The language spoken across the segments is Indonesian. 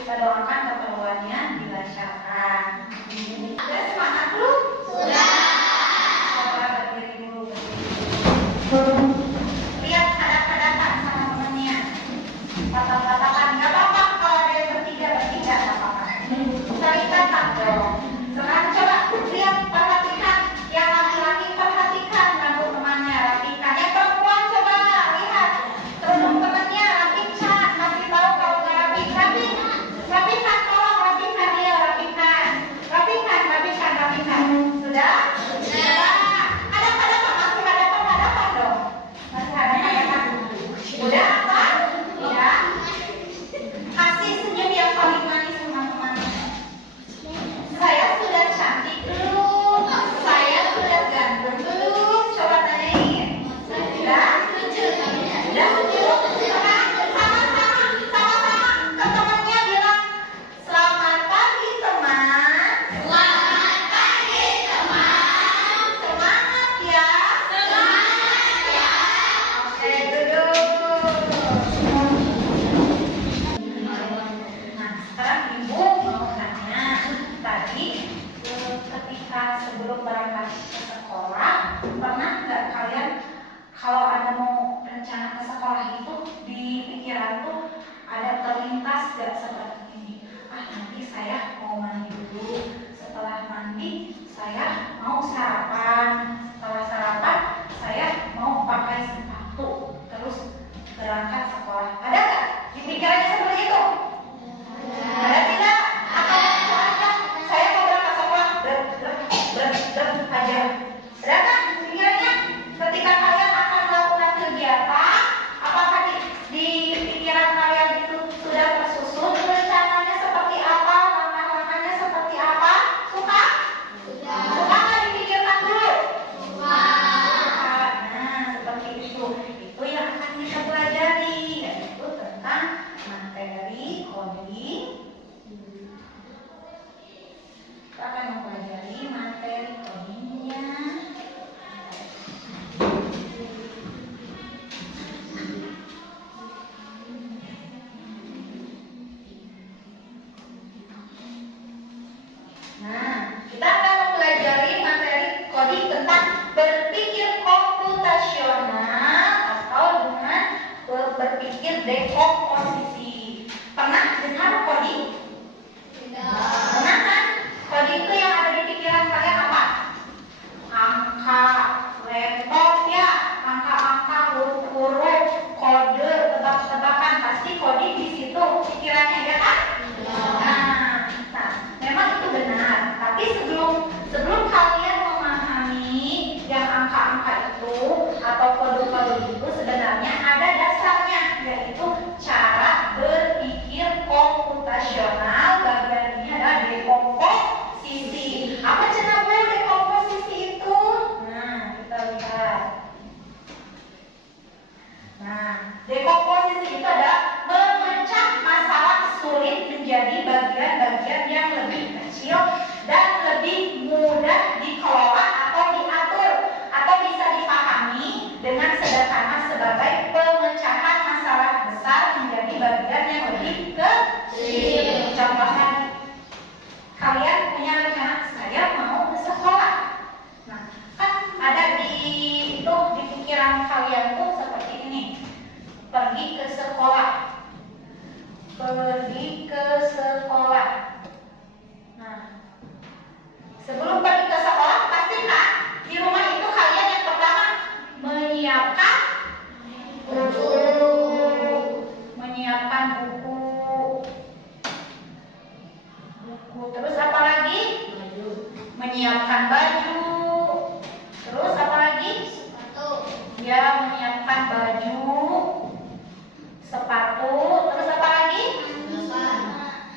kita doakan keperluannya dilancarkan. Sudah semangat belum? Sudah. Coba berdiri dulu. Lihat hadap-hadapan sama temannya. Tatap-tatapan, nggak apa-apa kalau ada yang bertiga nggak apa-apa. Saling tatap dong. Sekarang coba lihat, perhatikan. Yang laki-laki perhatikan rambut temannya, rapikan. Yang perempuan coba lihat kerudung temannya, rapikan. Masih tahu kalau nggak rapikan, tolong rapikan dia, rapikan. Sudah? Sudah. Hadapan, masih hadapan dong. Masih hadapan. Udah apa? Udah. Kasih senyum yang paling manis teman-teman. Saya sudah cantik belum? Saya sudah ganteng belum? Coba tanyain. Sudah? Sudah? Sama-sama ke temannya bilang, selamat pagi teman. Selamat pagi teman. Semangat ya. Semangat ya. Oke, duduk. Nah, sekarang ibu mau tanya, tadi ketika sebelum berangkat ke sekolah, pernah nggak kalian kalau ada mau rencana ke sekolah itu di pikiran tuh ada terlintas nggak seperti ini? Nanti saya mau mandi dulu, setelah mandi saya mau sarapan, setelah sarapan saya mau pakai sepatu, terus berangkat sekolah. Ada nggak di pikirannya seperti itu? Ada tidak? Atau langsung aja saya mau berangkat sekolah aja? Ada nggak pikirannya? Ketika kalian akan melakukan kegiatan, apakah di pikiran kalian itu sudah tersusun rencananya seperti apa, langkah-langkahnya seperti apa? Suka? Suka nggak dipikirkan dulu? Suka. Nah, seperti itu. Itu yang akan kita pelajari, yaitu tentang materi coding. Kita akan mempelajari materi codingnya. Nah, kita akan mempelajari materi coding tentang berpikir komputasional atau dengan berpikir dekomposisi. Pernah dengar coding? Pernah kan? Coding itu yang ada di pikiran kalian apa? Angka, laptop ya, angka-angka, huruf-huruf, kode, tebak-tebakan, pasti coding di situ pikirannya ya kan? Nah, memang itu benar. Tapi sebelum kalian memahami yang angka-angka itu atau kode-kode itu, sebenarnya ada dasarnya, yaitu cara berpikir komputasional. Bagian ini adalah dekomposisi. Apa cara dekomposisi itu? Nah, kita lihat. Nah, dekomposisi itu adalah memecah masalah sulit menjadi bagian-bagian yang lebih kecil dan lebih mudah dikelola atau diatur atau bisa dipahami dengan sederhana sebagai pemecahan masalah besar menjadi bagian yang lebih kecil. Contohnya, kalian punya rencana, saya mau ke sekolah. Nah, kan ada di pikiran kalian tuh seperti ini, pergi ke sekolah. Nah, sebelum pergi ke sekolah, pastikan di rumah itu kalian yang pertama menyiapkan buku, terus apa lagi? Menyiapkan baju, terus apa lagi? Ya, menyiapkan baju, sepatu, terus apa lagi?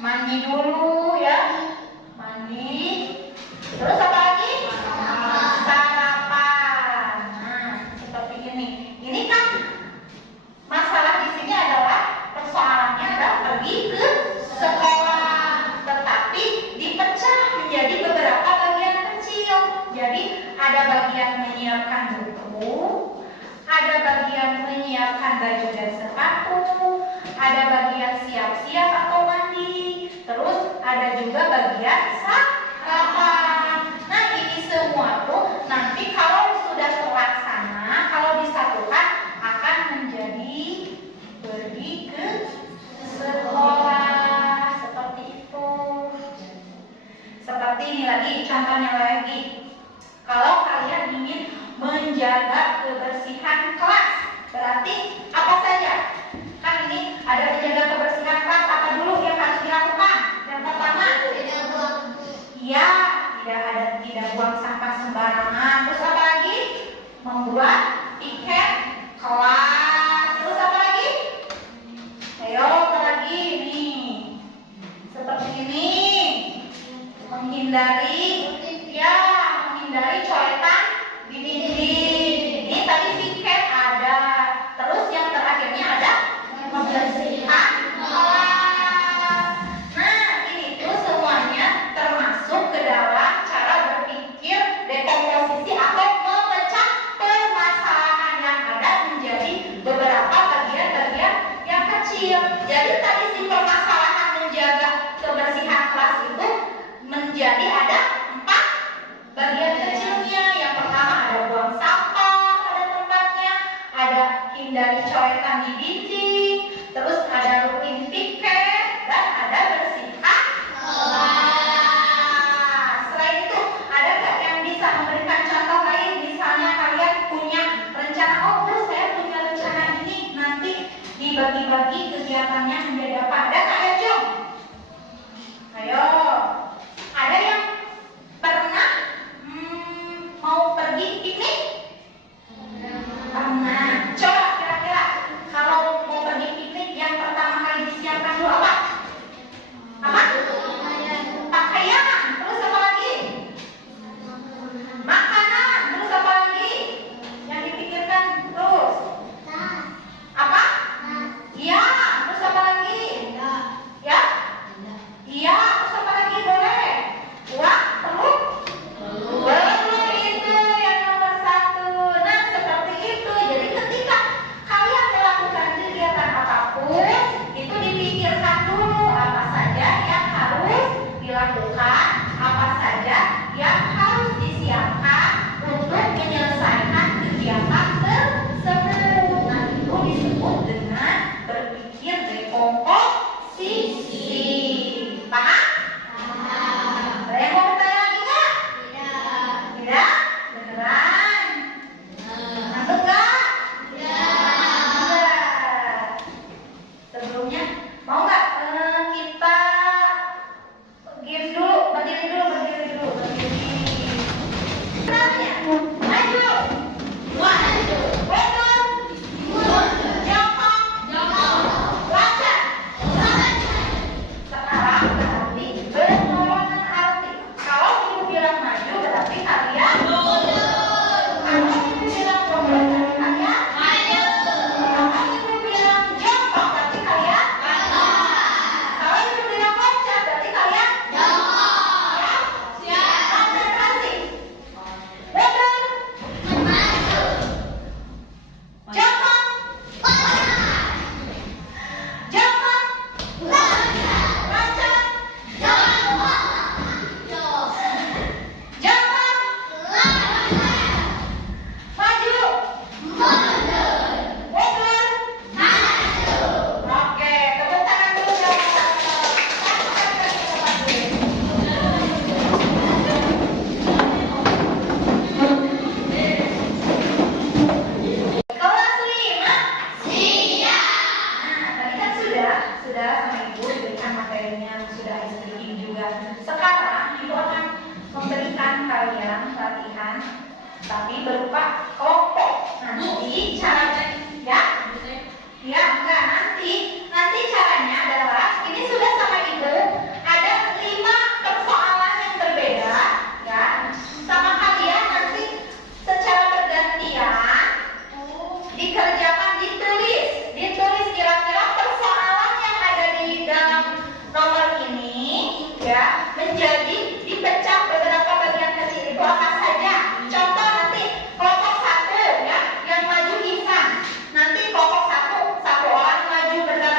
Mandi dulu ya, mandi, terus apa lagi? Sarapan. Nah, seperti ini. Ini kan masalah di sini adalah persoalannya adalah pergi ke sekolah, tetapi dipecah menjadi beberapa bagian kecil. Jadi ada bagian menyiapkan buku, ada bagian menyiapkan baju dan sepatu, ada bagian siap-siap atau mandi, ada juga bagian sarapan. Nah, ini semua tuh nanti kalau sudah terlaksana, kalau disatukan akan menjadi pergi ke sekolah. Seperti itu. Seperti ini lagi, contohnya lagi. Kalau kalian ingin menjaga kebersihan kelas, berarti apa saja? Kan ini ada menjaga kebersihan kelas, apa dulu yang harus dilakukan? Yang pertama, iya, tidak buang sampah sembarangan. Terus apa lagi? Membuat tiket kelas. Terus apa lagi? Ayo, apa lagi? Nih, seperti ini. Menghindari coretan di dinding. Ini tadi tiket ada. Terus yang terakhirnya ada membersihkan kelas. Nah, ini tuh semuanya termasuk ke dalam cara berpikir dekomposisi atau memecah permasalahan yang ada menjadi beberapa bagian-bagian yang kecil. Jadi tadi si permasalahan menjaga kebersihan kelas itu menjadi ada 4 bagian kecilnya. Yang pertama ada buang sampah pada tempatnya, ada hindari coretan di dinding, terus ada rutin tiket, dan ada bersihkan kelas. Selain itu, ada nggak yang bisa memberikan contoh lain? Misalnya kalian punya rencana, oh terus saya punya rencana ini, nanti dibagi-bagi kegiatannya menjadi apa? Ada nggak ya, Jom? Ayo. Ada yang pernah mau pergi piknik? Pernah. Coba kira-kira kalau mau pergi piknik yang pertama kali disiapkan dulu apa? Apa? Pakaian. Terus apa lagi? Makanan. Terus apa lagi? Yang dipikirkan terus? Apa? Iya. Terus apa lagi? Ya? Iya. Terus apa lagi? Boleh? Uang? Perlu? Belum, itu yang nomor 1. Nah, seperti itu. Jadi ketika kalian melakukan kegiatan apapun, itu dipikirkan dulu apa saja yang harus dilakukan, apa saja yang harus disiapkan untuk menyelesaikan kegiatan tersebut. Nah, itu disebut dengan berpikir dekomposisi. Paham? Ada yang mau bertanya lagi nggak? Tidak? Beneran? Ngantuk nggak? Enggak. Sebelumnya mau nggak kita game dulu? Berdiri dulu. Benarnya, maju. Mundur. Jongkok. Baca. Sekarang berarti berlawanan arti. Kalau ibu bilang maju berarti kalian mundur. Kalau ibu bilang mundur berarti kalian maju. Kalau ibu bilang jongkok berarti kalian jongkok. Kalau ibu bilang loncat berarti kalian jongkok. Siap? Konsentrasi. Mundur. Jongkok. Jongkok. Loncat. Jongkok. Maju. Mundur. Oke, tepuk tangan dulu dong. Kelas 5. Siap. Nah, tadi kan sudah sama ibu berikan materinya, sudah explaining juga. Sekarang ibu akan memberikan kalian latihan, tapi berupa kelompok. Nanti caranya, ya enggak, nanti caranya adalah ini sudah sama ibu ada 5 persoalan yang berbeda, ya. Sama kalian nanti secara bergantian dikerjakan, ditulis kira-kira persoalan yang ada di dalam nomor ini, ya, menjadi dipecah beberapa bagian kecil. Itu apa saja? Contoh nanti kelompok 1, ya, yang maju Ihsan. Nanti kelompok 1 orang maju bergabung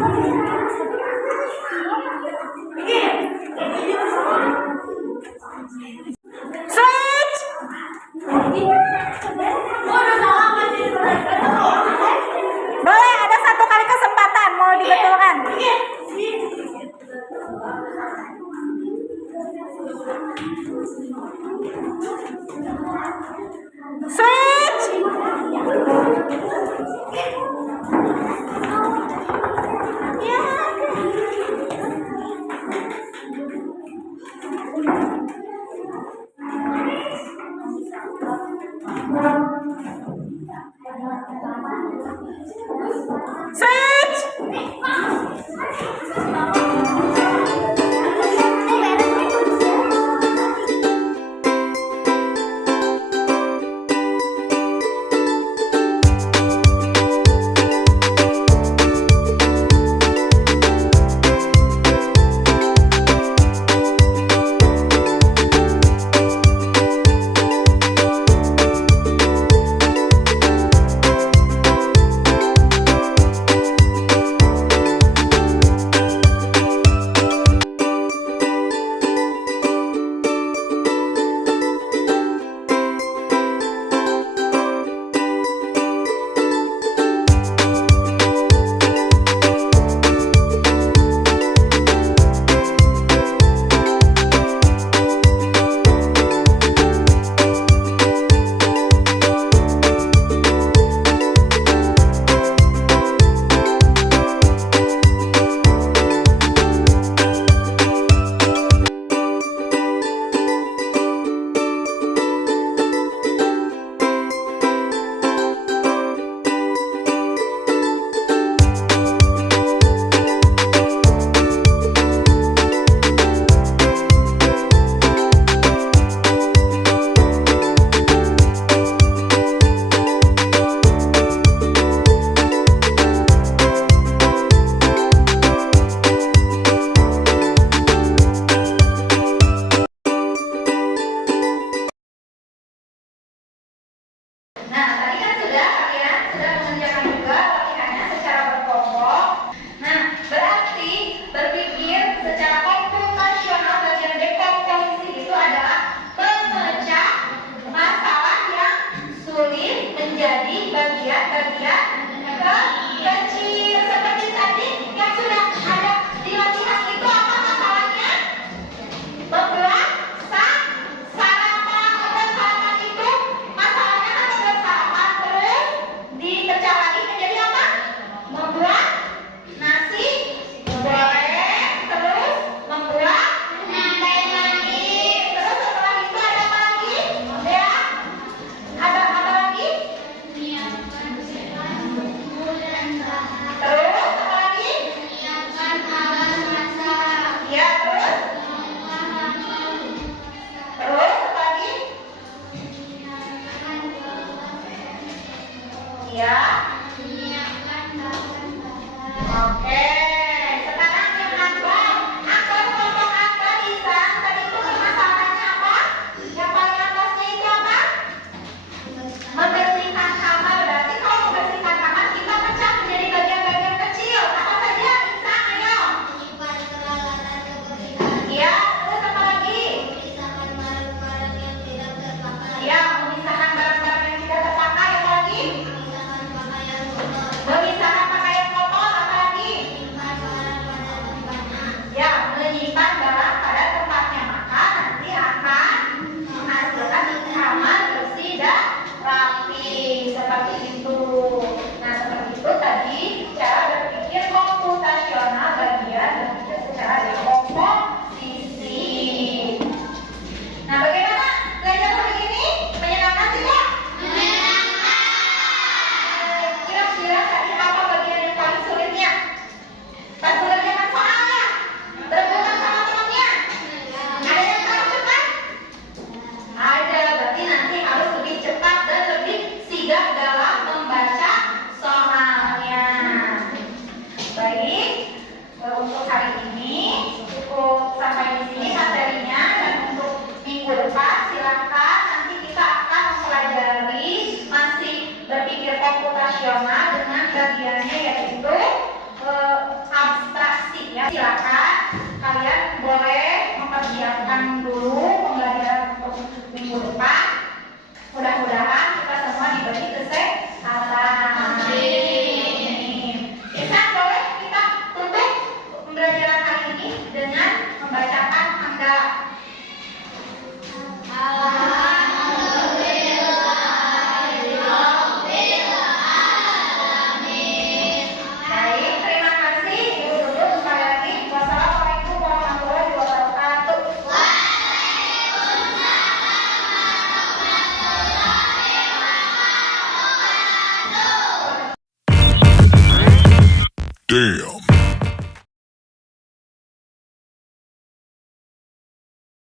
Switch. Boleh, ada satu kali kesempatan mau dibetulkan. Switch. Switch. komputasional dengan bagiannya yaitu Silakan kalian boleh mempersiapkan dulu pembelajaran untuk minggu depan. Mudah-mudahan kita semua diberi kesehatan. Bisa boleh kita tutup pembelajaran kali ini dengan membacakan hamdalah. Baik, terima kasih Ibu Duduk sekali lagi. Wassalamualaikum warahmatullahi wabarakatuh. Damn.